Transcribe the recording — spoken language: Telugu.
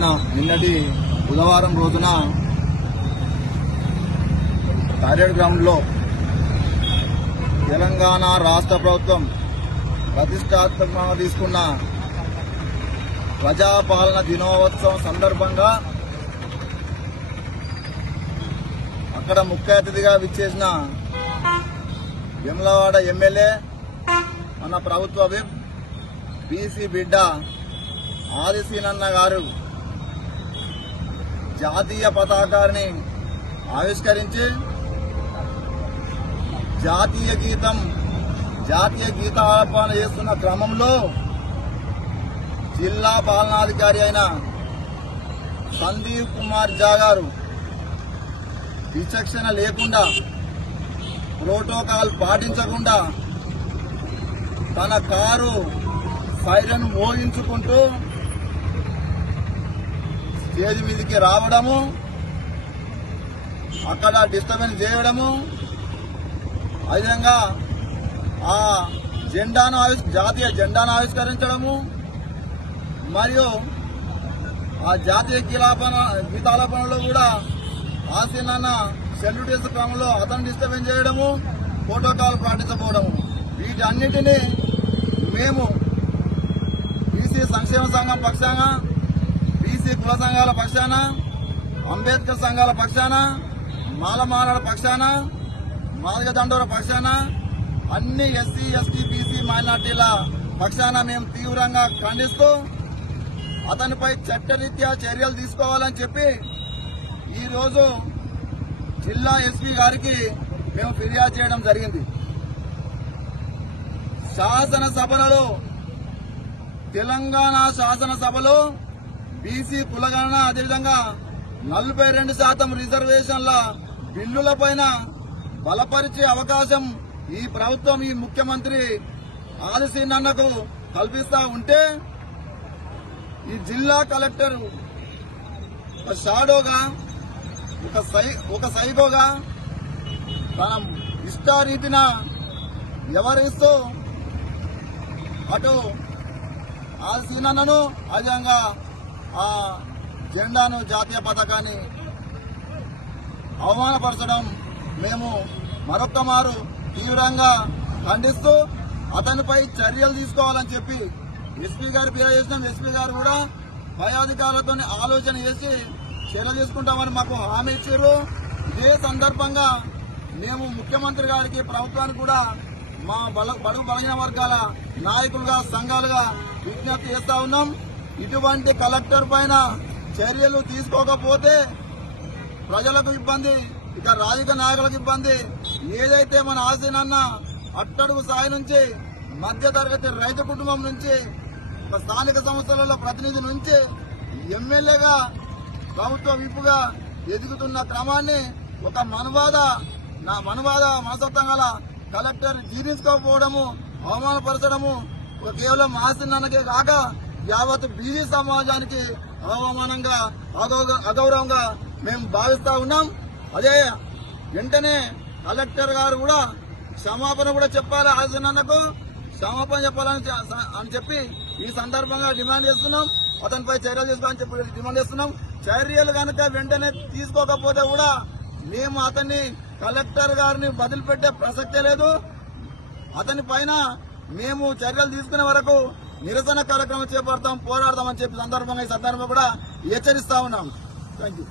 నిన్న నిన్నటి బుధవారం రోజున తారేడు గ్రామంలో తెలంగాణ రాష్ట్ర ప్రభుత్వం ప్రతిష్టాత్మకంగా తీసుకున్న ప్రజాపాలన దినోత్సవం సందర్భంగా అక్కడ ముఖ్య అతిథిగా విచ్చేసిన విమలవాడ ఎమ్మెల్యే మన ప్రభుత్వ విప్ బీసీ బిడ్డ ఆదిశీనన్న గారు జాతీయ పతాకాన్ని ఆవిష్కరించి జాతీయ గీతం జాతీయ గీత గీతాలాపన చేస్తున్న క్రమంలో జిల్లా పాలనాధికారి అయిన సందీప్ కుమార్ జా గారు విచక్షణ లేకుండా ప్రోటోకాల్ పాటించకుండా తన కారు సైరన్ మోగించుకుంటూ స్టేజ్ మీదకి రావడము అక్కడ డిస్టర్బెన్స్ చేయడము అదేవిధంగా ఆ జెండాను ఆవిష్ జాతీయ జెండాను ఆవిష్కరించడము మరియు ఆ జాతీయ గీలాపన గీతాలాపనలో కూడా ఆసీనాన్న సెల్యూటేస్ క్రమంలో అతను డిస్టర్బెన్స్ చేయడము ప్రోటోకాల్ పాటించకపోవడము. వీటన్నిటినీ మేము బీసీ సంక్షేమ సంఘం పక్షంగా బీసీ కుల సంఘాల పక్షాన అంబేద్కర్ సంఘాల పక్షాన మాలమాలల పక్షాన మాదిగ దండోర పక్షాన అన్ని ఎస్సీ ఎస్టీ బీసీ మైనార్టీల పక్షాన మేము తీవ్రంగా ఖండిస్తూ అతనిపై చట్టరీత్యా చర్యలు తీసుకోవాలని చెప్పి ఈరోజు జిల్లా ఎస్పీ గారికి మేము ఫిర్యాదు చేయడం జరిగింది. శాసనసభలలో తెలంగాణ శాసనసభలో బీసీ కులగణన అదేవిధంగా నలభై రెండు శాతం రిజర్వేషన్ల బిల్లులపైన బలపరిచే అవకాశం ఈ ప్రభుత్వం ఈ ముఖ్యమంత్రి ఆదిశీనన్నకు కల్పిస్తా ఉంటే ఈ జిల్లా కలెక్టర్ ఒక షాడోగా ఒక సై ఒక సైకోగా తన ఇష్టారీతిన వ్యవహరిస్తూ అటు ఆ సీనన్నను అదేవిధంగా ఆ జెండాను జాతీయ పథకాన్ని అవమానపరచడం మేము మరొక్క మారు తీవ్రంగా ఖండిస్తూ అతనిపై చర్యలు తీసుకోవాలని చెప్పి ఎస్పీ గారు ఫిర్యాదు చేసినాం ఎస్పీ గారు కూడా పై అధికారులతో ఆలోచన చేసి చర్యలు తీసుకుంటామని మాకు హామీ ఇచ్చారు. ఇదే సందర్భంగా మేము ముఖ్యమంత్రి గారికి ప్రభుత్వానికి కూడా మా బల బడుగు బలహీన వర్గాల నాయకులుగా సంఘాలుగా విజ్ఞప్తి చేస్తా ఉన్నాం. ఇటువంటి కలెక్టర్ పైన చర్యలు తీసుకోకపోతే ప్రజలకు ఇబ్బంది ఇక రాజకీయ నాయకులకు ఇబ్బంది. ఏదైతే మన ఆశనన్న అట్టడుగు స్థాయి నుంచి మధ్య తరగతి రైతు కుటుంబం నుంచి స్థానిక సంస్థలలో ప్రతినిధి నుంచి ఎమ్మెల్యేగా ప్రభుత్వ విప్పుగా ఎదుగుతున్న క్రమాన్ని ఒక మనువాద నా మనువాద మనసత్వం గల కలెక్టర్ జీర్ణించుకోకపోవడము అవమానపరచడము కేవలం ఆశనన్నకే కాక యావత్ బీజీ సమాజానికి అవమానంగా అగౌరవంగా మేము భావిస్తా ఉన్నాం. అదే వెంటనే కలెక్టర్ గారు కూడా క్షమాపణ కూడా చెప్పాలి ఆశనన్నకు క్షమాపణ చెప్పాలని అని చెప్పి ఈ సందర్భంగా డిమాండ్ చేస్తున్నాం. అతనిపై చర్యలు తీసుకోవాలని చెప్పి డిమాండ్ చేస్తున్నాం. చర్యలు కనుక వెంటనే తీసుకోకపోతే కూడా మేము అతన్ని కలెక్టర్ గారిని వదిలిపెట్టే ప్రసక్తే లేదు. అతని పైన మేము చర్యలు తీసుకునే వరకు నిరసన కార్యక్రమం చేపడతాం పోరాడతామని చెప్పి సందర్భంగా ఈ సందర్భంగా కూడా హెచ్చరిస్తా ఉన్నాం. Thank you